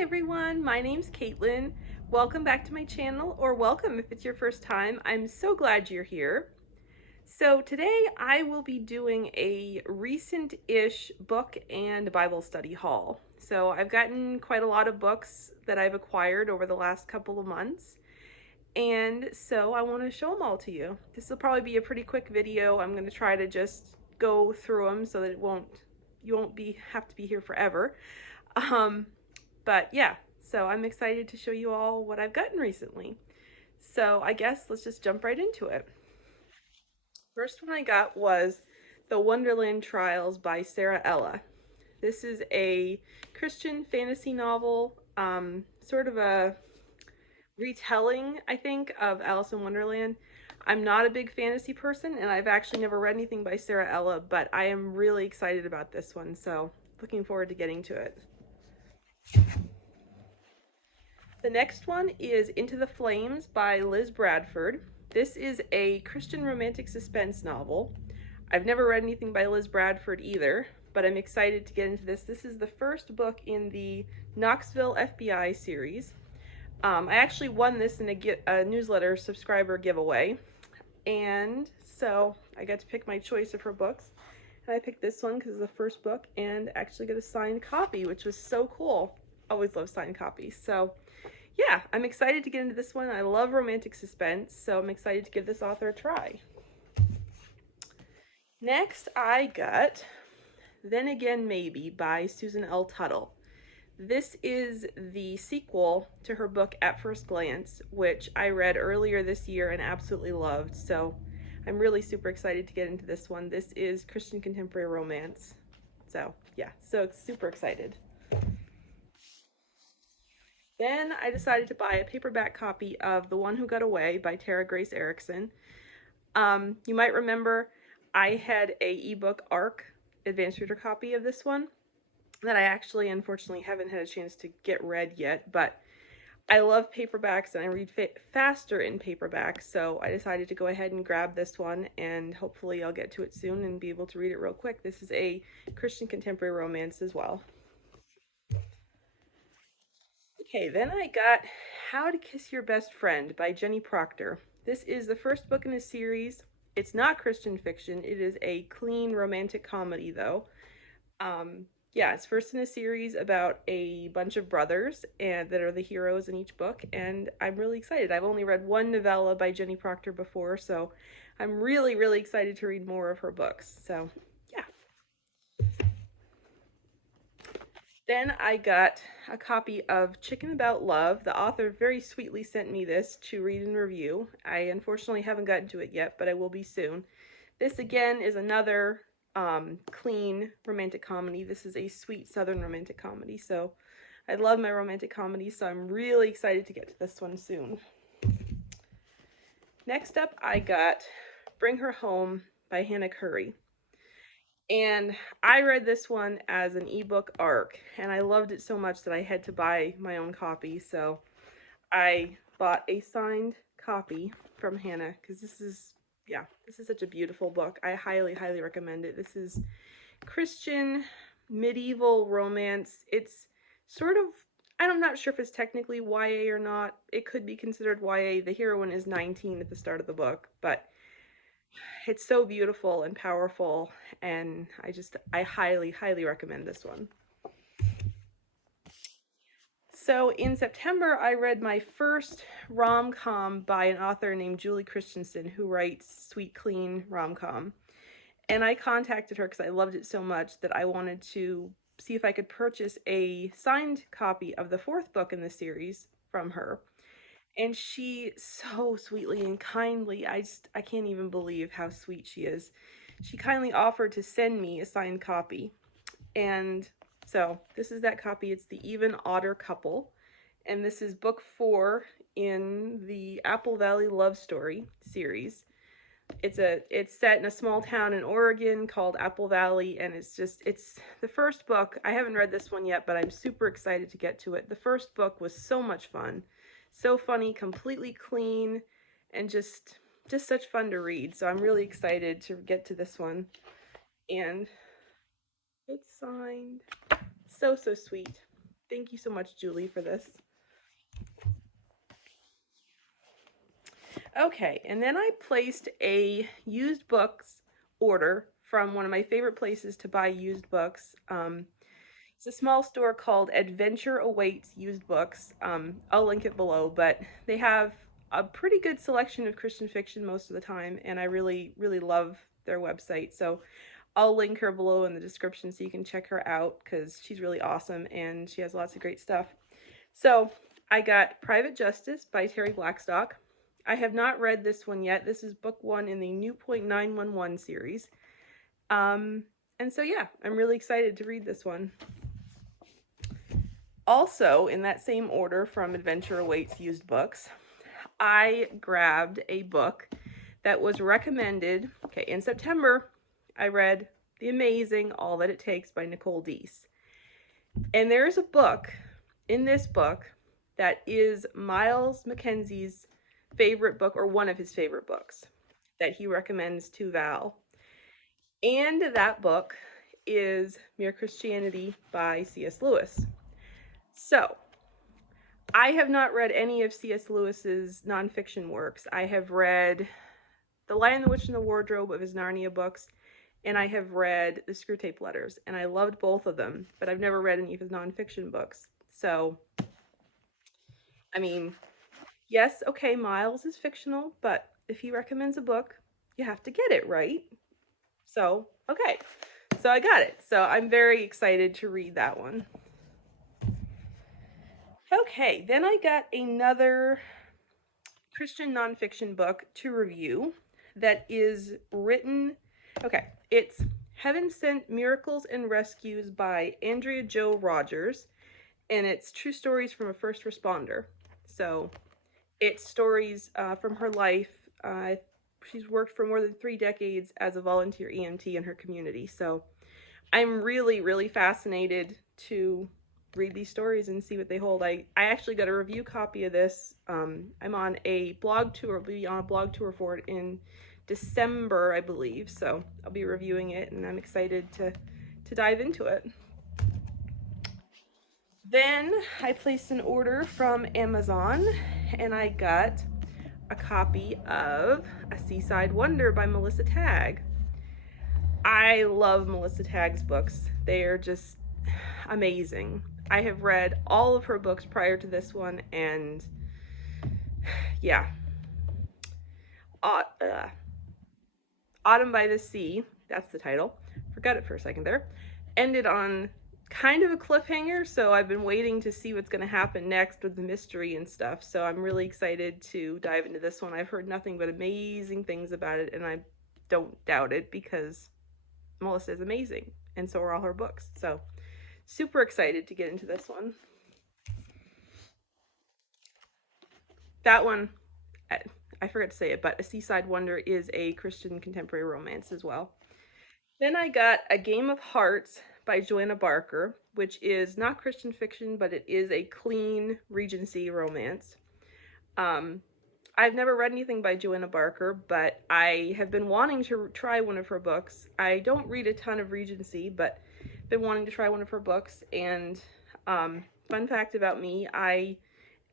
everyone, my name's Caitlyn. Welcome back to my channel, or welcome if it's your first time. I'm so glad you're here. So today I will be doing a recent-ish book and Bible study haul. So I've gotten quite a lot of books that I've acquired over the last couple of months, and so I want to show them all to you. This will probably be a pretty quick video. I'm going to try to just go through them so that you won't have to be here forever. But yeah, so I'm excited to show you all what I've gotten recently. So I guess let's just jump right into it. First one I got was the Wonderland Trials by Sarah Ella. This is a Christian fantasy novel, sort of a retelling, I think, of Alice in Wonderland. I'm not a big fantasy person, and I've actually never read anything by Sarah Ella, but I am really excited about this one, so looking forward to getting to it. The next one is Into the Flames by Liz Bradford. This is a Christian romantic suspense novel. I've never read anything by Liz Bradford either, but I'm excited to get into this. This is the first book in the Knoxville FBI series. I actually won this in a newsletter subscriber giveaway, and so I got to pick my choice of her books. And I picked this one because it's the first book and actually got a signed copy, which was so cool. Always love signed copies. So yeah, I'm excited to get into this one. I love romantic suspense, so I'm excited to give this author a try. Next, I got Then Again Maybe by Susan L. Tuttle. This is the sequel to her book At First Glance, which I read earlier this year and absolutely loved, so I'm really super excited to get into this one. This is Christian contemporary romance, so yeah, so super excited. Then I decided to buy a paperback copy of The One Who Got Away by Tara Grace Ericson. You might remember I had a ebook ARC advanced reader copy of this one that I actually unfortunately haven't had a chance to get read yet, but I love paperbacks and I read faster in paperback, so I decided to go ahead and grab this one, and hopefully I'll get to it soon and be able to read it real quick. This is a Christian contemporary romance as well. Okay, then I got How to Kiss Your Best Friend by Jenny Proctor. This is the first book in a series. It's not Christian fiction. It is a clean romantic comedy, though. Yeah, it's first in a series about a bunch of brothers and that are the heroes in each book, and I'm really excited. I've only read one novella by Jenny Proctor before, so I'm really, really excited to read more of her books. So, yeah. Then I got a copy of Chicken About Love. The author very sweetly sent me this to read and review. I unfortunately haven't gotten to it yet, but I will be soon. This again is another clean romantic comedy. This is a sweet Southern romantic comedy, so I love my romantic comedies, so I'm really excited to get to this one soon. Next up, I got Bring Her Home by Hannah Curry. And I read this one as an ebook ARC, and I loved it so much that I had to buy my own copy, so I bought a signed copy from Hannah, because this is such a beautiful book. I highly, highly recommend it. This is Christian medieval romance. It's sort of, I'm not sure if it's technically YA or not. It could be considered YA. The heroine is 19 at the start of the book, but it's so beautiful and powerful, and I highly, highly recommend this one. So in September, I read my first rom-com by an author named Julie Christensen, who writes sweet, clean rom-com. And I contacted her because I loved it so much that I wanted to see if I could purchase a signed copy of the fourth book in the series from her. And she so sweetly and kindly, I can't even believe how sweet she is. She kindly offered to send me a signed copy. And so this is that copy. It's The Even Odder Couple. And this is book 4 in the Apple Valley Love Story series. It's set in a small town in Oregon called Apple Valley, and it's the first book. I haven't read this one yet, but I'm super excited to get to it. The first book was so much fun. So funny, completely clean, and just such fun to read. So I'm really excited to get to this one. And it's signed. So, so sweet. Thank you so much, Julie, for this. Okay, and then I placed a used books order from one of my favorite places to buy used books. It's a small store called Adventure Awaits Used Books. I'll link it below, but they have a pretty good selection of Christian fiction most of the time, and I really, really love their website. So I'll link her below in the description so you can check her out because she's really awesome and she has lots of great stuff. So I got Private Justice by Terry Blackstock. I have not read this one yet. This is book one in the New Point 911 series. And so yeah, I'm really excited to read this one. Also, in that same order from Adventure Awaits Used Books, I grabbed a book that was recommended. Okay, in September, I read The Amazing All That It Takes by Nicole Deese. And there's a book in this book that is Miles Mackenzie's favorite book, or one of his favorite books, that he recommends to Val. And that book is Mere Christianity by C.S. Lewis. So, I have not read any of C.S. Lewis's nonfiction works. I have read The Lion, the Witch, and the Wardrobe of his Narnia books, and I have read The Screwtape Letters, and I loved both of them, but I've never read any of his nonfiction books. So, I mean, yes, okay, Miles is fictional, but if he recommends a book, you have to get it, right? So, okay. So I got it. So I'm very excited to read that one. Okay, then I got another Christian nonfiction book to review that is written, okay, it's Heaven Sent Miracles and Rescues by Andrea Jo Rogers, and it's true stories from a first responder. So it's stories from her life. She's worked for more than 3 decades as a volunteer EMT in her community. So I'm really, really fascinated to read these stories and see what they hold. I actually got a review copy of this. I'm on a blog tour. I'll be on a blog tour for it in December, I believe. So I'll be reviewing it, and I'm excited to dive into it. Then I placed an order from Amazon, and I got a copy of A Seaside Wonder by Melissa Tagg. I love Melissa Tagg's books. They are just amazing. I have read all of her books prior to this one, and yeah. Autumn by the Sea, that's the title. Forgot it for a second there. Ended on kind of a cliffhanger, so I've been waiting to see what's going to happen next with the mystery and stuff. So I'm really excited to dive into this one. I've heard nothing but amazing things about it, and I don't doubt it because Melissa is amazing, and so are all her books. So super excited to get into this one. That one, I forgot to say it, but A Seaside Wonder is a Christian contemporary romance as well. Then I got A Game of Hearts by Joanna Barker, which is not Christian fiction, but it is a clean Regency romance. I've never read anything by Joanna Barker, but I have been wanting to try one of her books. I don't read a ton of Regency, but been wanting to try one of her books. And fun fact about me, I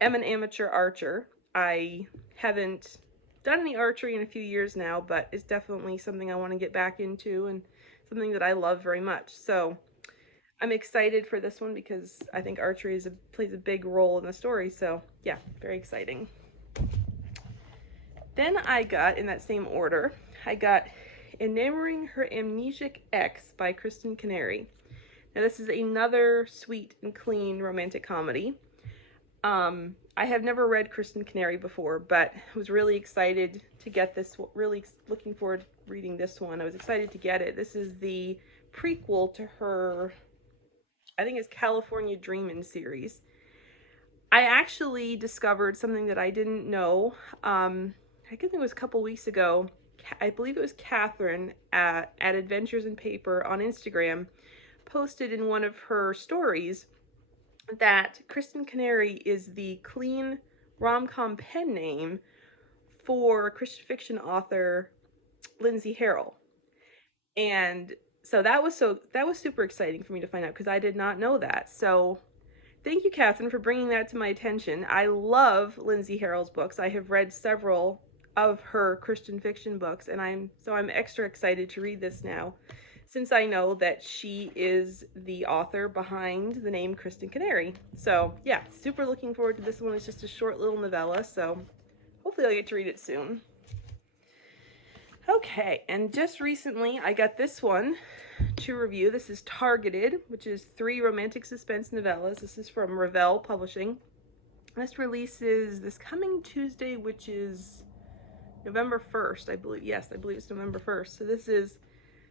am an amateur archer. I haven't done any archery in a few years now, but it's definitely something I want to get back into and something that I love very much. So I'm excited for this one because I think archery plays a big role in the story. So yeah, very exciting. Then I got, in that same order, I got Enamoring Her Amnesic Ex by Kristen Canary. Now this is another sweet and clean romantic comedy. I have never read Kristen Canary before, but was really excited to get this, really looking forward to reading this one. I was excited to get it. This is the prequel to her, I think it's California Dreamin' series. I actually discovered something that I didn't know. I think it was a couple weeks ago. I believe it was Catherine at Adventures in Paper on Instagram posted in one of her stories that Kristen Canary is the clean rom-com pen name for Christian fiction author Lindsay Harrell. And so that was super exciting for me to find out because I did not know that. So Thank you, Catherine, for bringing that to my attention. I love Lindsay Harrell's books. I have read several of her Christian fiction books, and I'm extra excited to read this now, since I know that she is the author behind the name Kristen Canary. So yeah, super looking forward to this one. It's just a short little novella, so hopefully I'll get to read it soon. Okay, and just recently I got this one to review. This is Targeted, which is 3 romantic suspense novellas. This is from Revell Publishing. This releases this coming Tuesday, which is November 1st, I believe. Yes, I believe it's November 1st. So this is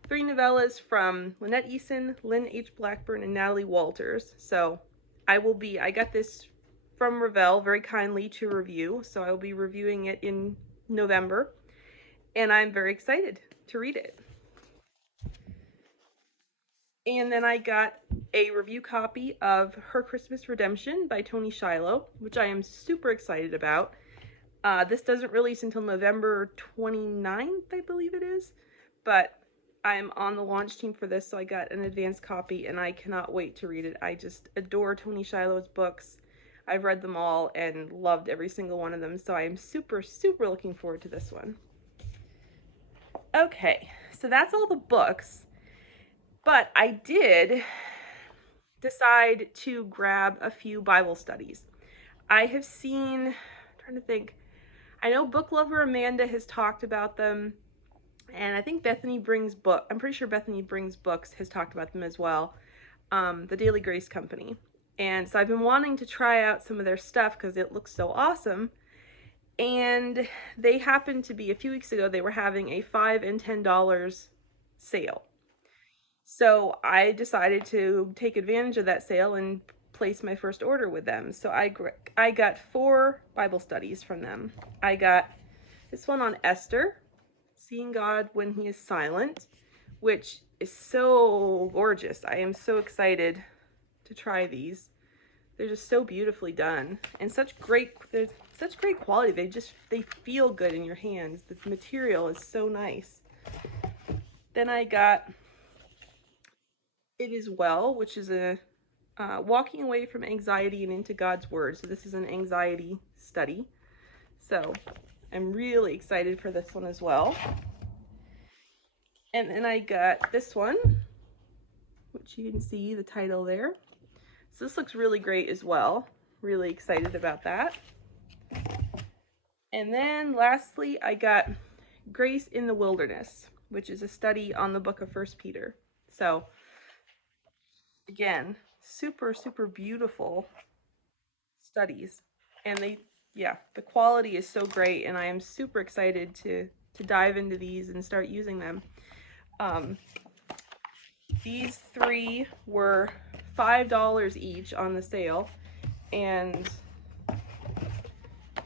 3 novellas from Lynette Eason, Lynn H. Blackburn, and Natalie Walters. So I got this from Revell very kindly to review. So I will be reviewing it in November. And I'm very excited to read it. And then I got a review copy of Her Christmas Redemption by Toni Shiloh, which I am super excited about. This doesn't release until November 29th, I believe it is. But I'm on the launch team for this, so I got an advance copy, and I cannot wait to read it. I just adore Toni Shiloh's books. I've read them all and loved every single one of them, so I am super, super looking forward to this one. Okay, so that's all the books, but I did decide to grab a few Bible studies. I have seen, I'm trying to think, I know Book Lover Amanda has talked about them, and I think Bethany Brings Book, I'm pretty sure Bethany Brings Books has talked about them as well, the Daily Grace Company. And so I've been wanting to try out some of their stuff because it looks so awesome. And they happened to be, a few weeks ago, they were having a $5 and $10 sale. So I decided to take advantage of that sale and place my first order with them. So I got 4 Bible studies from them. I got this one on Esther, Seeing God When He Is Silent, which is so gorgeous. I am so excited to try these. They're just so beautifully done, and there's such great quality. They feel good in your hands. The material is so nice. Then I got It Is Well, which is a walking away from anxiety and into God's Word. So this is an anxiety study. So I'm really excited for this one as well. And then I got this one, which you can see the title there. So this looks really great as well. Really excited about that. And then lastly, I got Grace in the Wilderness, which is a study on the book of 1 Peter. So again, super, super beautiful studies. And the quality is so great, and I am super excited to dive into these and start using them. These 3 were $5 each on the sale, and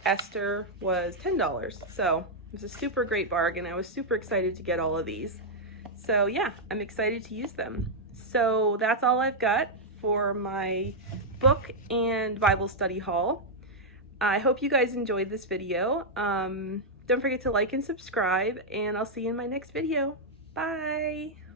Esther was $10. So it was a super great bargain. I was super excited to get all of these. So yeah, I'm excited to use them. So that's all I've got for my book and Bible study haul. I hope you guys enjoyed this video. Don't forget to like and subscribe, and I'll see you in my next video. Bye!